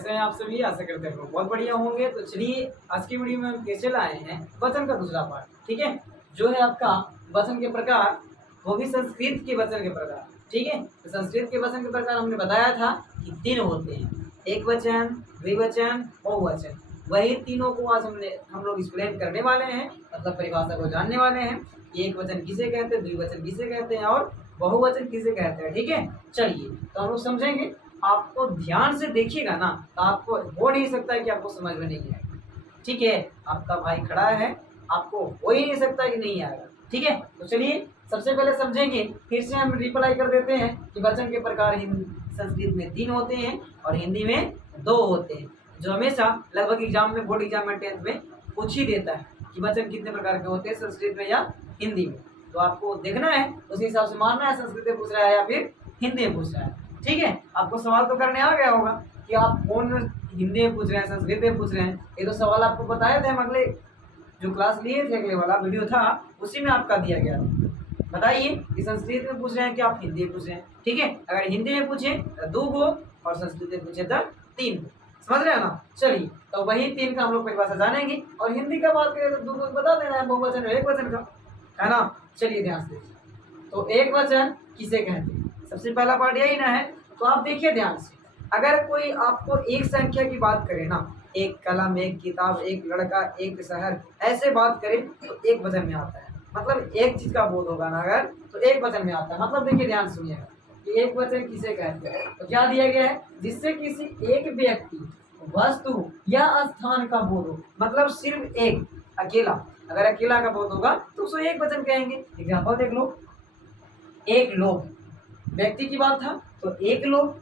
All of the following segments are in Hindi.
कैसे हैं आप सभी? आशा करते हैं बहुत बढ़िया होंगे। तो चलिए आज की वीडियो में हम कैसे लाए हैं वचन का दूसरा पार्ट। ठीक है, जो है आपका वचन के प्रकार, वो भी संस्कृत के वचन के प्रकार। ठीक है, तो संस्कृत के वचन के प्रकार हमने बताया था कि 3 होते हैं, एक वचन, द्विवचन, बहुवचन। वही तीनों को आज हम लोग एक्सप्लेन करने वाले हैं, मतलब परिभाषा को जानने वाले हैं। एक वचन किसे कहते हैं, द्विवचन किसे कहते हैं और बहुवचन किसे कहते हैं। ठीक है, चलिए तो हम लोग समझेंगे। आपको ध्यान से देखिएगा ना, तो आपको हो नहीं सकता है कि आपको समझ में नहीं आएगा। ठीक है, आपका भाई खड़ा है, आपको हो ही नहीं सकता कि नहीं आएगा। ठीक है, तो चलिए सबसे पहले समझेंगे, फिर से हम रिप्लाई कर देते हैं कि वचन के प्रकार संस्कृत में 3 होते हैं और हिंदी में 2 होते हैं, जो हमेशा लगभग एग्जाम में, बोर्ड एग्जाम में 10th में पूछ ही देता है कि वचन कितने प्रकार के होते हैं संस्कृत में या हिंदी में। तो आपको देखना है, उसी हिसाब से मानना है संस्कृत में पूछ रहा है या फिर हिंदी में पूछ रहा है। ठीक है, आपको सवाल तो करने आ गया होगा कि आप कौन हिंदी में पूछ रहे हैं, संस्कृत में पूछ रहे हैं। ये तो सवाल आपको बताए थे, हम अगले जो क्लास लिए थे, अगले वाला वीडियो था उसी में आपका दिया गया था। बताइए कि संस्कृत में पूछ रहे हैं कि आप हिंदी में पूछ रहे हैं। ठीक है, अगर हिंदी में पूछे तो 2 गो और संस्कृत में पूछे तो 3 गो। समझ रहे हैं ना? चलिए तो वही 3 का हम लोग परिभाषा जानेंगे, और हिंदी का बात करें तो 2 गो बता देना है, बहुवचन और एक वचन का, है ना? चलिए ध्यान से, तो एक वचन किसे कहते हैं, सबसे पहला पार्ट यही ना है। तो आप देखिए ध्यान से, अगर कोई आपको एक संख्या की बात करे ना, एक कलम, एक किताब, एक लड़का, एक शहर, ऐसे बात करे तो एक वचन में आता है। मतलब एक चीज का बोध होगा ना अगर, तो एक वचन में आता है। मतलब देखिए ध्यान सुनिएगा कि एक वचन किसे कहते हैं। तो क्या दिया गया है, जिससे किसी एक व्यक्ति, वस्तु या स्थान का बोध हो। मतलब सिर्फ एक, अकेला, अगर अकेला का बोध होगा तो उसको एक वचन कहेंगे। एग्जाम्पल देख लो, एक लोग, व्यक्ति की बात था तो एक लोग।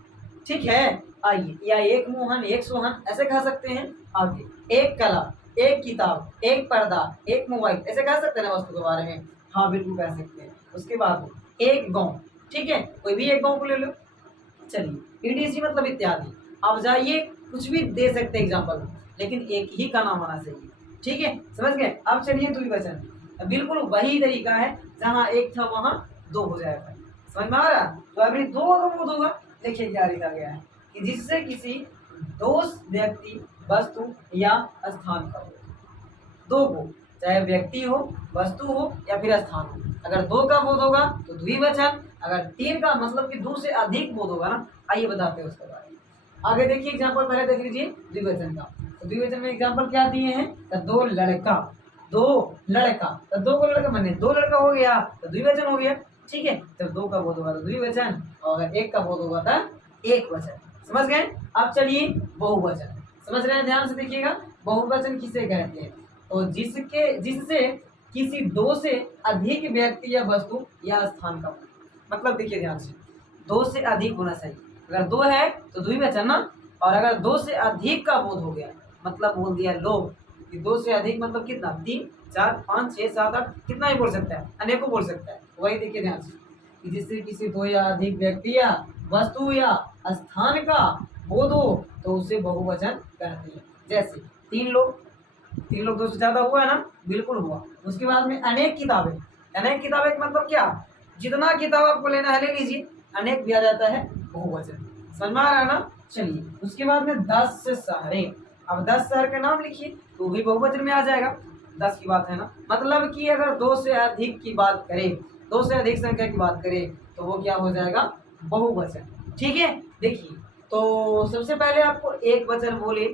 ठीक है, आइए, या एक मोहन, एक सोहन, ऐसे कह सकते हैं। आगे, एक कला, एक किताब, एक पर्दा, एक मोबाइल, ऐसे कह सकते हैं वस्तु के बारे में। हाँ बिल्कुल कह सकते हैं। उसके बाद एक गांव, ठीक है, कोई भी एक गांव को ले लो। चलिए, ईडीसी मतलब इत्यादि। अब जाइए, कुछ भी दे सकते हैं एग्जाम्पल, लेकिन एक ही का नाम आना चाहिए। ठीक है, समझ गए? अब चलिए द्विवचन, बिल्कुल वही तरीका है, जहाँ एक था वहाँ 2 हो जाएगा। समझ में आ रहा? तो अभी 2 का बोध होगा। देखिए क्या लिखा गया है कि जिससे किसी 2 व्यक्ति, वस्तु या स्थान का बोध, 2 को, चाहे व्यक्ति हो, वस्तु हो या फिर स्थान हो। अगर 2 का बोध होगा तो द्विवचन, अगर 3 का मतलब कि 2 से अधिक बोध होगा ना, आइए बताते हैं उसके बारे में। आगे देखिए एग्जाम्पल, पहले देख लीजिए द्विवचन का। तो द्विवचन में एग्जाम्पल क्या दिए हैं, तो 2 लड़का, 2 लड़का, तो 2 को लड़का माने 2 लड़का हो गया तो द्विवचन हो गया। ठीक है, जब 2 का बोध होगा तो द्विवचन, और अगर 1 का बोध होगा तो एक वचन। समझ गए? अब चलिए बहुवचन, समझ रहे हैं? ध्यान से देखिएगा, बहुवचन किसे कहते हैं, तो जिससे किसी 2 से अधिक व्यक्ति या वस्तु या स्थान का, मतलब देखिए ध्यान से, 2 से अधिक होना चाहिए। अगर 2 है तो द्विवचन ना, और अगर 2 से अधिक का बोध हो गया, मतलब बोल दिया लोग, कि 2 से अधिक मतलब कितना, 3, 4, 5, 6, 7, 8, कितना ही बोल सकता है, अनेकों बोल सकता है। वही देखिए ध्यान से कि जिससे किसी 2 या अधिक व्यक्ति या वस्तु या स्थान का बोध हो तो उसे बहुवचन कहते हैं। जैसे 3 लोग, 3 लोग 2 से ज्यादा हुआ ना, बिल्कुल हुआ। उसके बाद में अनेक किताबें, अनेक किताबें का मतलब क्या, जितना किताब आपको लेना है ले लीजिए, अनेक भी आ जाता है बहुवचन। समझ में आ रहा है ना? चलिए, उसके बाद में 10 शहरें, अब 10 शहर का नाम लिखिए तो भी बहुवचन में आ जाएगा। 10 की बात है ना, मतलब कि अगर 2 से अधिक की बात करें, 2 से अधिक संख्या की बात करें तो वो क्या हो जाएगा, बहुवचन। ठीक है, देखिए, तो सबसे पहले आपको एक वचन बोले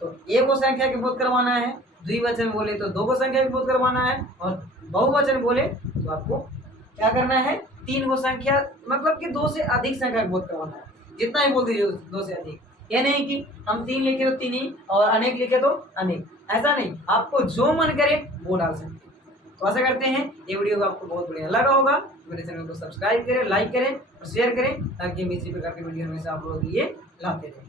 तो 1 को संख्या के बोध करवाना है, द्विवचन बोले तो 2 को संख्या के बोध करवाना है, और बहुवचन बोले तो आपको क्या करना है, 3 को संख्या, मतलब कि 2 से अधिक संख्या का बोध करवाना है। जितना ही बोल दीजिए 2 से अधिक, ये नहीं कि हम 3 लिखे तो 3 ही और अनेक लिखे तो अनेक, ऐसा नहीं, आपको जो मन करे वो डाल सकते हैं। तो आशा करते हैं ये वीडियो आपको बहुत बढ़िया लगा होगा। मेरे चैनल को सब्सक्राइब करें, लाइक करें और शेयर करें, ताकि हम इसी प्रकार की वीडियो हमेशा आप लोगों के लिए लाते रहें।